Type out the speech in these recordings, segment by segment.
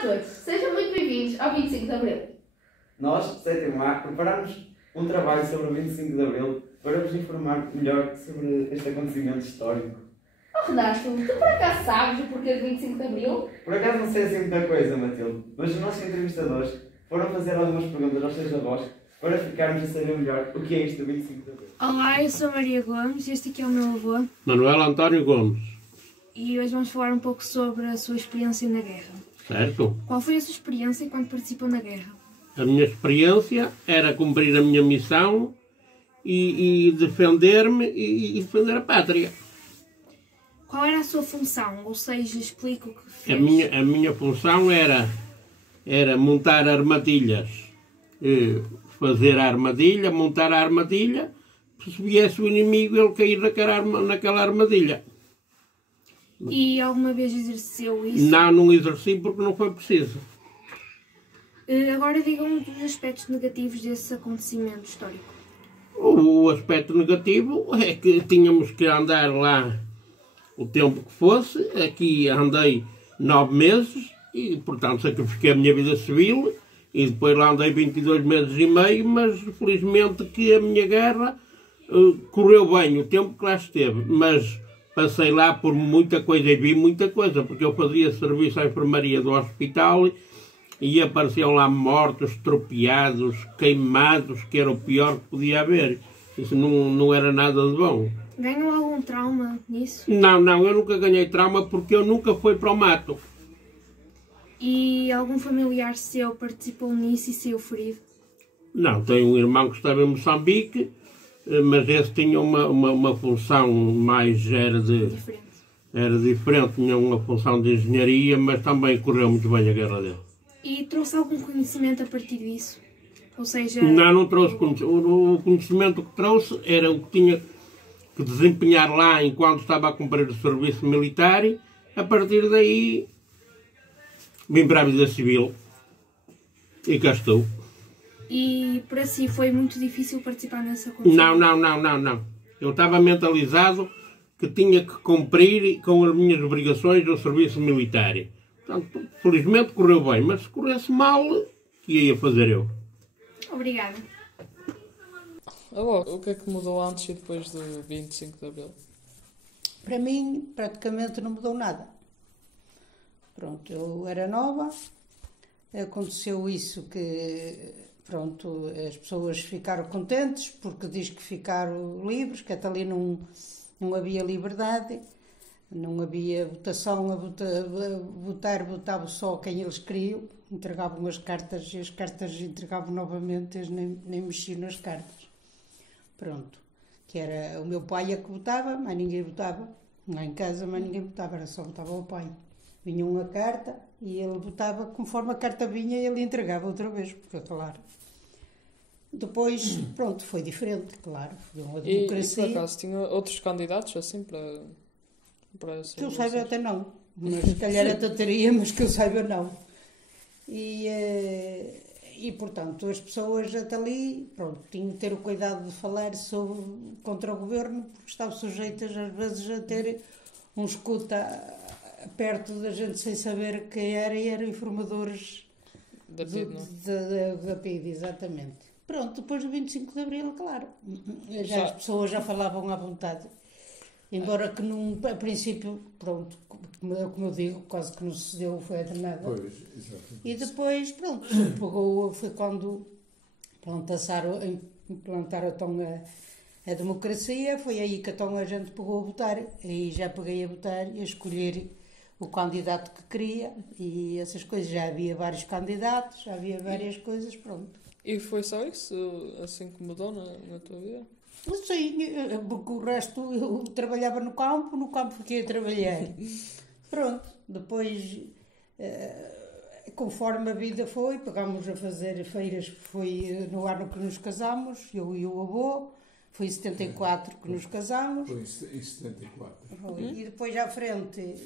a todos, sejam muito bem-vindos ao 25 de Abril. Nós, sétimo A, preparamos um trabalho sobre o 25 de Abril para vos informar melhor sobre este acontecimento histórico. Oh Renato, tu por acaso sabes o porquê do 25 de Abril? Por acaso não sei assim muita coisa, Matilde, mas os nossos entrevistadores foram fazer algumas perguntas aos seus avós para ficarmos a saber melhor o que é isto do 25 de Abril. Olá, eu sou Maria Gomes e este aqui é o meu avô. Manuel António Gomes. E hoje vamos falar um pouco sobre a sua experiência na guerra. Certo? Qual foi a sua experiência quando participou na guerra? A minha experiência era cumprir a minha missão e defender-me e defender a pátria. Qual era a sua função? Ou seja, explica o que fez. A minha função era montar armadilhas. Fazer a armadilha, montar a armadilha, se viesse o inimigo ele cair naquela armadilha. E alguma vez exerceu isso? Não exerci porque não foi preciso. Agora digam-me dos aspectos negativos desse acontecimento histórico. O aspecto negativo é que tínhamos que andar lá o tempo que fosse. Aqui andei 9 meses e, portanto, sacrifiquei a minha vida civil e depois lá andei 22 meses e meio, mas felizmente que a minha guerra correu bem o tempo que lá esteve, mas passei lá por muita coisa e vi muita coisa, porque eu fazia serviço à enfermaria do hospital e apareciam lá mortos, estropiados, queimados, que era o pior que podia haver. Isso não era nada de bom. Ganhou algum trauma nisso? Não, eu nunca ganhei trauma porque eu nunca fui para o mato. E algum familiar seu participou nisso e saiu ferido? Não, tenho um irmão que estava em Moçambique, mas esse tinha uma função mais Diferente. Era diferente, tinha uma função de engenharia, mas também correu muito bem a guerra dele. E trouxe algum conhecimento a partir disso? Ou seja... Não trouxe conhecimento. O conhecimento que trouxe era o que tinha que desempenhar lá enquanto estava a cumprir o serviço militar. A partir daí, vim para a vida civil e cá estou. E para si foi muito difícil participar nessa coisa? Não. Eu estava mentalizado que tinha que cumprir com as minhas obrigações do serviço militar. Portanto, felizmente correu bem, mas se corresse mal, que ia fazer eu? Obrigada. Agora, o que é que mudou antes e depois do 25 de Abril? Para mim, praticamente não mudou nada. Pronto, eu era nova, aconteceu isso que, pronto, as pessoas ficaram contentes porque diz que ficaram livres, que até ali não havia liberdade, não havia votação, votava só quem eles queriam, entregavam as cartas e as cartas entregavam novamente, eles nem mexiam nas cartas. Pronto, que era o meu pai que votava, mas ninguém votava, lá em casa, mas ninguém votava, era só votava o pai. Vinha uma carta e ele votava conforme a carta vinha e ele entregava outra vez, porque claro. Depois, pronto, foi diferente, claro, foi uma democracia. E por acaso tinha outros candidatos assim para essa que eu saiba até não, mas se calhar até teria, mas que eu saiba não. E portanto, as pessoas até ali, pronto, tinham que ter o cuidado de falar contra o governo, porque estavam sujeitas às vezes a ter um escuta perto da gente sem saber quem era e eram informadores da PIDE, não? Da PIDE, exatamente. Pronto, depois do 25 de Abril, claro, as pessoas já falavam à vontade. Embora que a princípio, pronto, como eu digo, quase que não sucedeu, foi de nada. Pois, exatamente. E depois, pronto, foi quando implantaram então a democracia, foi aí que então a gente pegou a votar. Aí já peguei a votar e a escolher o candidato que queria e essas coisas. Já havia vários candidatos, já havia várias coisas, pronto. E foi só isso, assim que mudou na tua vida? Sim, porque o resto eu trabalhava no campo fiquei a trabalhar. Pronto, depois, conforme a vida foi, pegámos a fazer feiras, foi no ano que nos casámos, eu e o avô, foi em 74 que nos casámos. Foi em 74. E depois à frente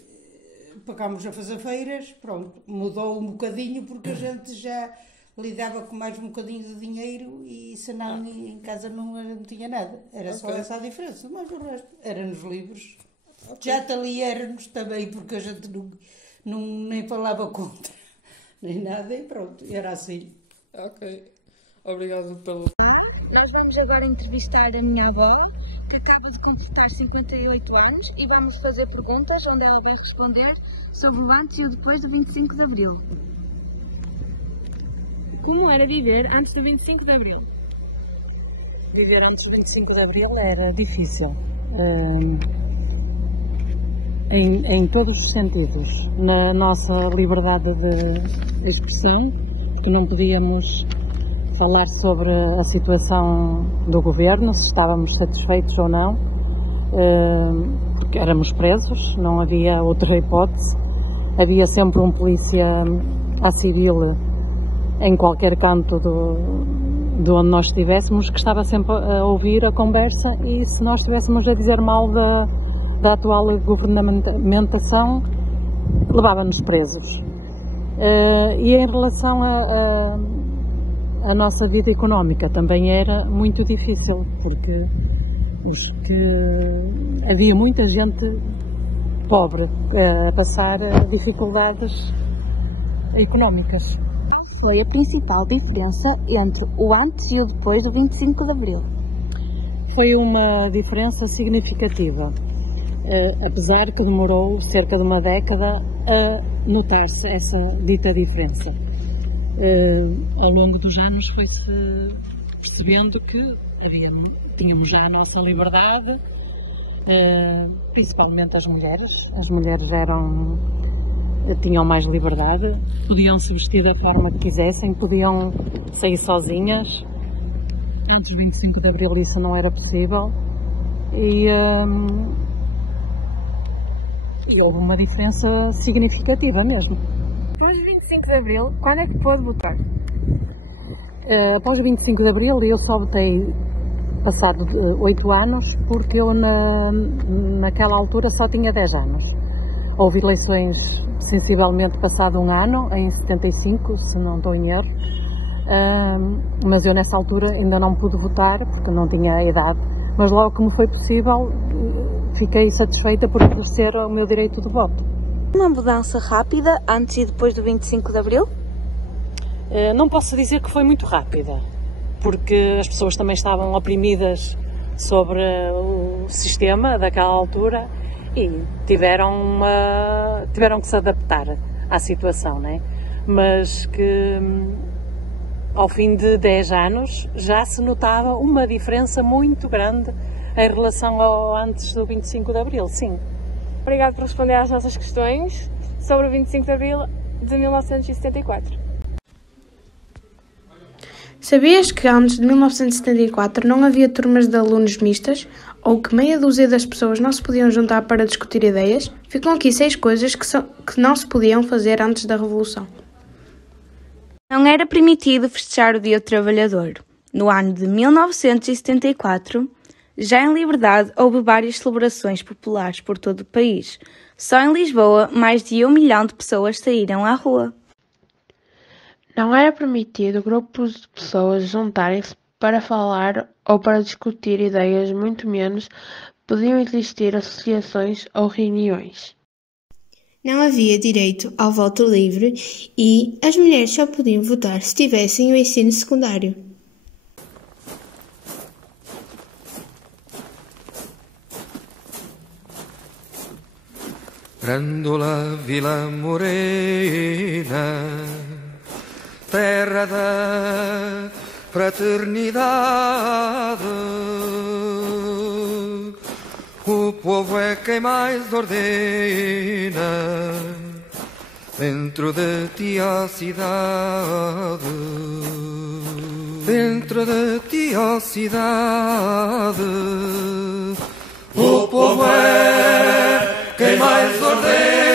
pegámos a fazer feiras, pronto, mudou um bocadinho porque a gente já lidava com mais um bocadinho de dinheiro e senão em casa não tinha nada. Era só essa a diferença, mas o resto era-nos livres. Já ali era-nos também, porque a gente nem falava contra. nem nada, e pronto, era assim. Ok. Obrigado pelo. Nós vamos agora entrevistar a minha avó, que acaba de completar 58 anos, e vamos fazer perguntas onde ela vai responder sobre o antes e o depois do 25 de Abril. Como era viver antes do 25 de Abril? Viver antes do 25 de Abril era difícil, em todos os sentidos. Na nossa liberdade de expressão, porque não podíamos falar sobre a situação do governo, se estávamos satisfeitos ou não, porque éramos presos, não havia outra hipótese. Havia sempre um polícia à civil em qualquer canto de onde nós estivéssemos, que estava sempre a ouvir a conversa, e se nós estivéssemos a dizer mal da atual governamentação, levava-nos presos. E em relação a nossa vida económica também era muito difícil, porque havia muita gente pobre a passar dificuldades económicas. Qual foi a principal diferença entre o antes e o depois do 25 de Abril? Foi uma diferença significativa, apesar que demorou cerca de uma década a notar-se essa dita diferença. Ao longo dos anos foi-se percebendo que tínhamos já a nossa liberdade, principalmente as mulheres. As mulheres tinham mais liberdade, podiam se vestir da forma que quisessem, podiam sair sozinhas. Antes do 25 de Abril isso não era possível, e houve uma diferença significativa mesmo. Depois do 25 de Abril, quando é que pôde votar? Após o 25 de Abril eu só votei passado 8 anos, porque eu naquela altura só tinha 10 anos. Houve eleições sensivelmente passado um ano, em 75, se não estou em erro, mas eu nessa altura ainda não pude votar porque não tinha a idade, mas logo que me foi possível fiquei satisfeita por exercer o meu direito de voto. Uma mudança rápida antes e depois do 25 de Abril? Não posso dizer que foi muito rápida, porque as pessoas também estavam oprimidas sobre o sistema daquela altura e tiveram que se adaptar à situação, né? Mas que ao fim de 10 anos já se notava uma diferença muito grande em relação ao antes do 25 de Abril, sim. Obrigado por responder às nossas questões sobre o 25 de Abril de 1974. Sabias que antes de 1974 não havia turmas de alunos mistas, ou que meia dúzia das pessoas não se podiam juntar para discutir ideias? Ficam aqui 6 coisas que não se podiam fazer antes da Revolução. Não era permitido festejar o Dia do Trabalhador. No ano de 1974, já em Liberdade, houve várias celebrações populares por todo o país. Só em Lisboa, mais de 1 milhão de pessoas saíram à rua. Não era permitido grupos de pessoas juntarem-se para falar ou para discutir ideias, muito menos podiam existir associações ou reuniões. Não havia direito ao voto livre e as mulheres só podiam votar se tivessem o ensino secundário. Grândola Vila Morena, terra da fraternidade, o povo é quem mais ordena, dentro de ti a cidade, dentro de ti a cidade, o povo é quem mais ordena.